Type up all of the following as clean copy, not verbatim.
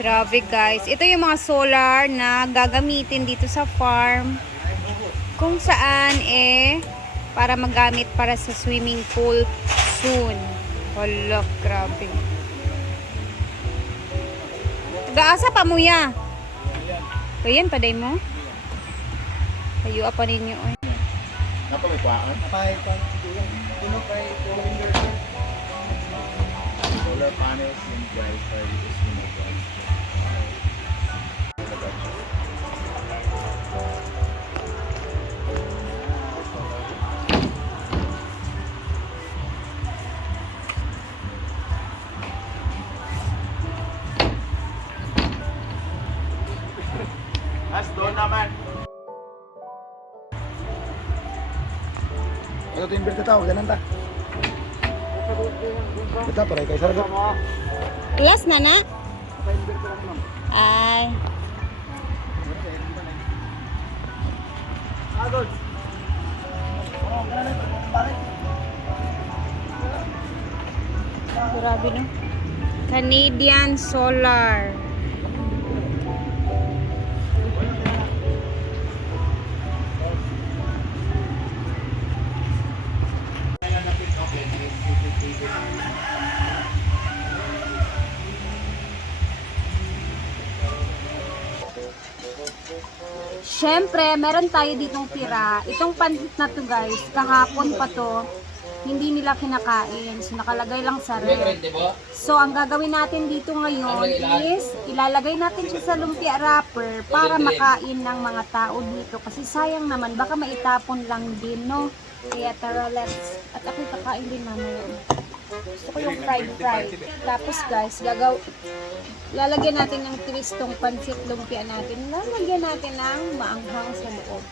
Grabe guys. Ito yung mga solar na gagamitin dito sa farm. Kung saan para magamit para sa swimming pool soon. Hala, grabe. Gaasa pa mo ya? Ayan, paday mo. Kayo apa ninyo. Napamikuhaan? Napahipang puno kay Solar panels and guys are using it. As doon naman. Ito yung birta tao, ganun ta. Kita paray kay sarga. Plus na na? Ay. Agod. Grabe no. Canadian Solar. Siyempre, meron tayo ditong tira. Itong pansit na to guys, kahapon pa to, hindi nila kinakain. So, nakalagay lang sa ref. So, ang gagawin natin dito ngayon is, ilalagay natin siya sa lumpia wrapper para makain ng mga tao dito. Kasi sayang naman, baka maitapon lang din, no? Kaya tara, let's. At ako kakain din mamaya. Gusto ko yung fried. Tapos guys, lalagyan natin ng twistong pansit lumpia natin. Lalagyan natin ng maanghang sa loob.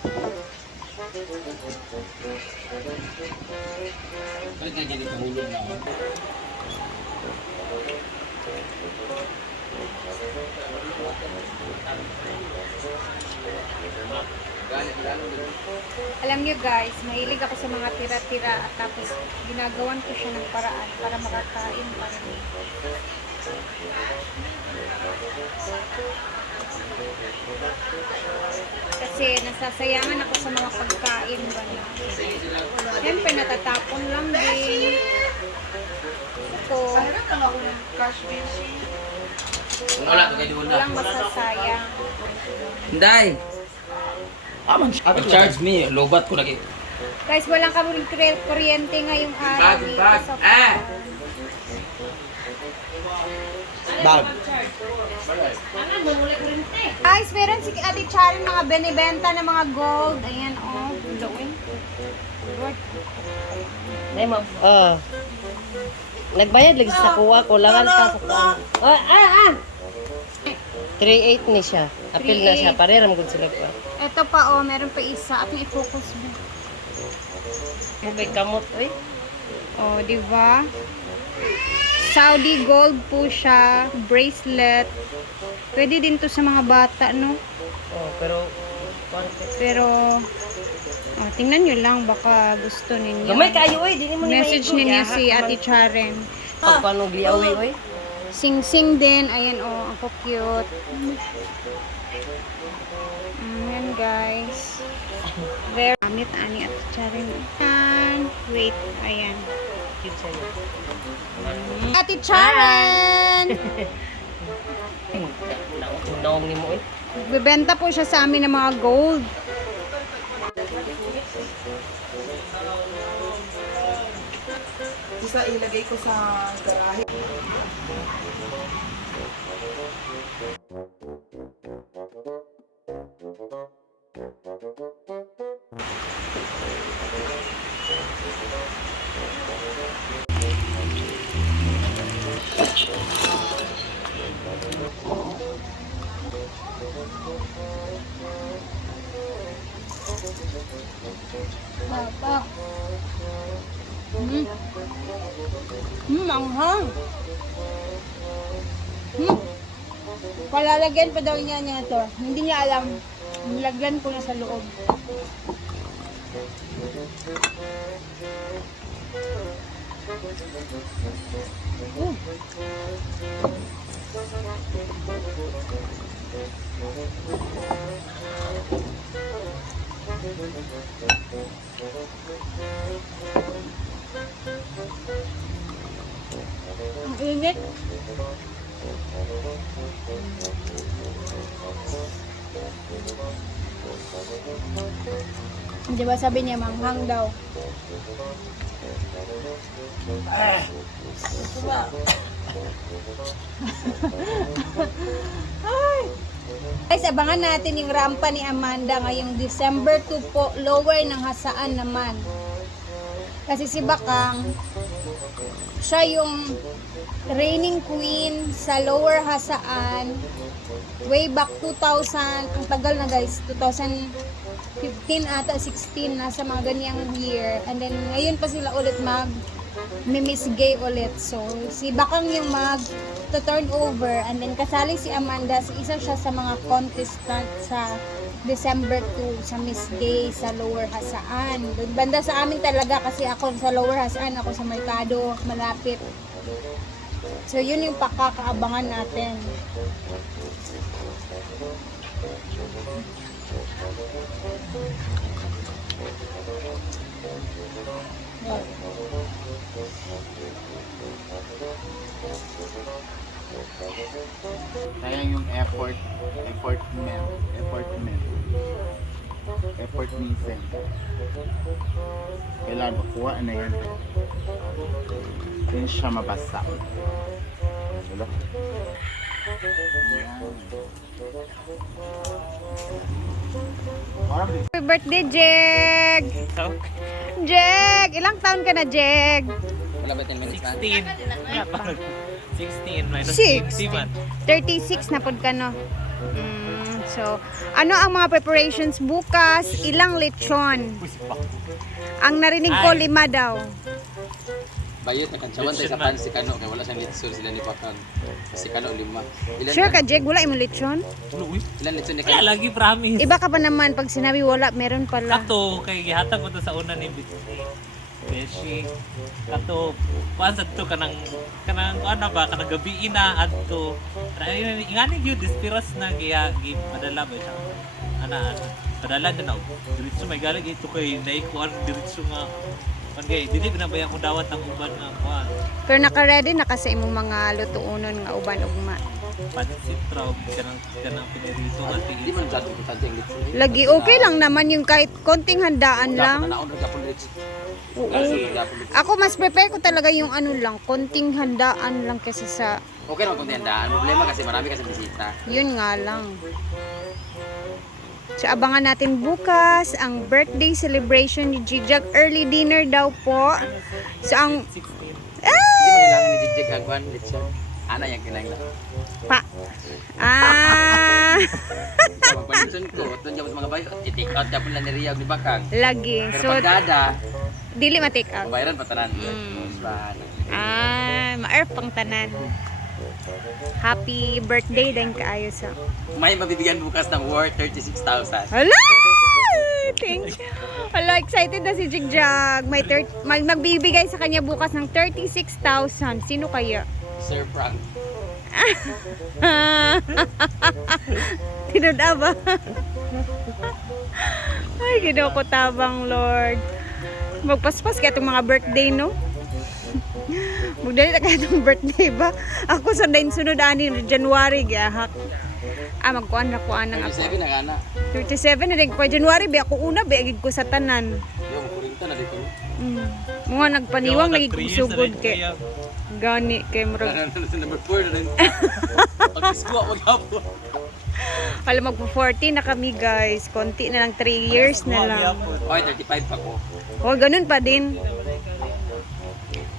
Alam niyo guys, mahilig ako sa mga tira-tira at tapos ginagawan ko siya ng paraan para makakain pa rin. Kasi nasasayangan ako sa mga pagkain ba na. Siyempre natatapon lang din. Walang masasayang. Hindi. Charge me, lobat ko lagi. Guys, walang kuryente ngayong araw dito sa Bag. Guys, meron si Ate Charin mga benibenta na mga gold. Ayan, oh. Blowing. Ay, ma'am. Nagbayad lagi sa kuha ko. Langan ka sa kuha. 3.8 ni siya. Apil na siya. Pareram kung sila ko. Ito pa, oh. Meron pa isa. At i-focus mo. Mabay kamot, oy. Oh, di ba? Saudi gold po siya. Bracelet. Pwede din to sa mga bata, no? Oh, pero... Pero... Oh, tingnan nyo lang. Baka gusto ninyo. Gamay kayo, oy. Di mo ni Message ninyo si Ate Charin. Pagpanog liawi, oy. Sing-sing din. Ayan, oh. Ang cute. Ayan, guys. Very gamit ani Ate Charin. Ayan. Wait. Ayan. Cute sa'yo. Ate Charin! Naong ni mo, oy. Bibenta po siya sa amin ng mga gold. Isa ilagay ko sa garahe. Papa. Anghang. Palalagyan pa daw niya ito. Hindi niya alam. Nilagyan ko na sa loob. Ang init. Di ba sabi niya manghang daw? Ay. Guys, abangan natin yung rampa ni Amanda ngayong December 2 po. Lower ng Hasaan naman. Kasi si Bakang, siya yung reigning queen sa Lower Hasaan way back 2000. Ang tagal na guys, 2015 ata, 16, nasa mga ganyang year. And then ngayon pa sila ulit Miss Gay ulit. So si Bakang yung turn over, and then kasali si Amanda. Isa siya sa mga contestant sa December 2 sa Miss Gay sa Lower Hasaan. Doon banda sa amin talaga, kasi ako sa Lower Hasaan, ako sa Mercado, malapit. So yun yung pakakaabangan natin. Sayang yung effort minsan. Kailangan makuha na yan. Then siya mabasa. Wala. Happy birthday, Jeg! Jeg! Ilang taon ka na, Jeg? Wala ba 10 minutes? 16. 16 minus 6. 20 man. 36 na pod ka, no? So, ano ang mga preparations bukas? Ilang lechon? Ang narinig ko, 5 daw. Bayot na kantsawan tayo sa pan si Kano kaya wala siyang litson sila ni Bakang. Si Kano 5. Ilan Sure ka, Jeg? Wala imong lechon? Ilan litson ni Kaya Kano? lagi promise. Iba ka pa naman pag sinabi wala, meron pala. Kato, kay gihatag ko to sa una ni Beshi. Kato, pasad to kanang ano ba, kanang gabi na adto. Ingani gyud dispiras na padala ba siya. Ana, padala na og diretso may galag ito kay naikuan diretso nga. Kaya dili pinabayaan ko dawat ang uban nga kuan. Pero naka-ready na kasi imong mga lutuunon nga uban ugma. Pansit raw kanang pinirito nga Hindi man dyan importante yung litson. Lagi okay lang naman yung kahit konting handaan lang. Naon rin kapon litson. Oo. Ako mas prepare ko talaga yung ano lang, konting handaan lang kasi sa Okay naman kung tiyandaan. Problema kasi marami kasi bisita. yun nga lang. So abangan natin bukas ang birthday celebration ni Jigjag. Early dinner daw po. So ang 16. Hindi mo kailangan ni Jigjig agwan litson. Ana yung kailangan. pa. Ah, Magpalitson ko. Ito niya sa mga bayo. I-take out niya po lang ni Riyag ni Bakang. lagi. Pero So pagdada, dili ma-take out. mabayaran pa tanan. Ah, ma-earth pang tanan. Happy birthday din kaayo sa. May mabibigyan bukas ng worth 36,000. Hala! Thank you. Hala, excited na si Jigjag. May magbibigay sa kanya bukas ng 36,000. Sino kaya? Sir Frank. Tinuda ba? Ay, ginoko tabang, Lord. Magpaspas kaya itong mga birthday, no? Magdali na kaya itong birthday ba? Ako sa dain sunod ani January, gahak. Magkuan na kuan ng ako. 37 na gana. 37 na din ko. January, be ako una, be agig ko sa tanan. Yo, makurinta na dito. Mga nagpaniwang, lagi ko sugod kay. kay. Gani kay Murag. Number 4 na rin. Pag-iskuha, mag-hapon. Alam, magpo-40 na kami, guys. Konti na lang, 3 years na lang. Okay, 35 pa ko. O, ganun pa din.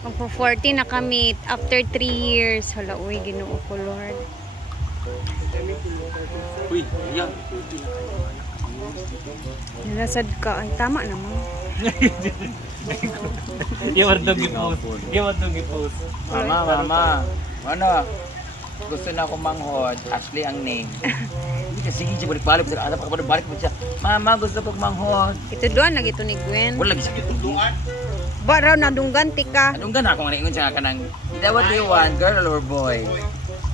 Magpo-40 na kami after 3 years. Hala, uy, Ginoo ko, Lord. Uy, yan. Nilasad ka. Ay, tama naman. Yawan dong i-post. Yawan dong i-post. Mama, ano? Gusto na akong manghod. Ashley ang name. Hindi ka, sige, balik-balik. Ano pa ka balik mo siya? Mama, gusto pag manghod. Ito doon, lagi ito ni Gwen. Wala lagi sakit tulungan. Ba, raw, nadunggan, tika. Anong gana akong naingon siya ka ng, Ida, what do you want? Girl or boy?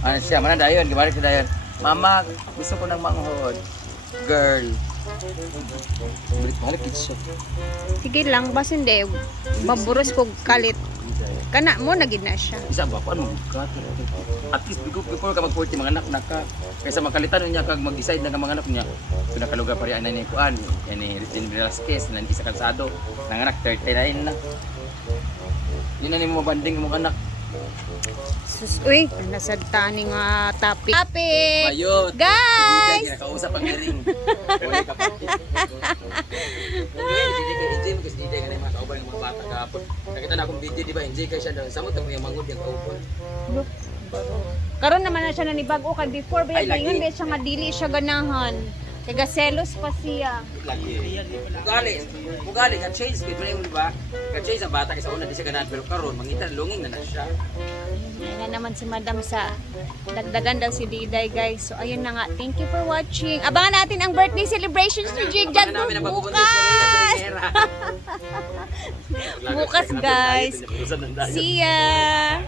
Ano siya, mana dayon, gibalik siya dayon. Mama, gusto ko ng manghod. Girl. Balik siya. Sige lang, basta hindi. Maburos ko kalit. Kana mo, nagid na siya. Isa ba, paano magkat? At least before ka mag-40, mga anak na ka. Kaysa magkalitan niya kag mag-decide na ka mga anak niya. Ito nakalugar pa rin ni Kuan, ni Rizin Velasquez, na isa kalsado. Nanganak, 39 na. Hindi na mo mabanding mga anak. Sus, uy, nasa tani nga topic. Topic! Bayot! Guys! Hindi nakausap ang ring. Uy, kapatid. Hindi ka enjoy mo kasi hindi ka na yung mga kauban ng mga bata kahapon. Nakita na akong video, di ba? Enjoy ka siya doon. Samot ako yung mangod yung kauban. Karon naman na siya nanibag-o kay before ba Ay, lagi. yun, siya nga dili siya ganahan. Kaya selos pa siya. Ugali, ka-change, kaya mo di ba? Ka-change ang bata kasi una di siya ganahan, pero karon mangita, lunging na na siya. Ayan na naman si Madam sa dagdagan daw si Diday, guys. So, ayun na nga. Thank you for watching. Abangan natin ang birthday celebrations ni Jig Jan namin ang bukas! pagbubuntis Bukas, guys. See ya!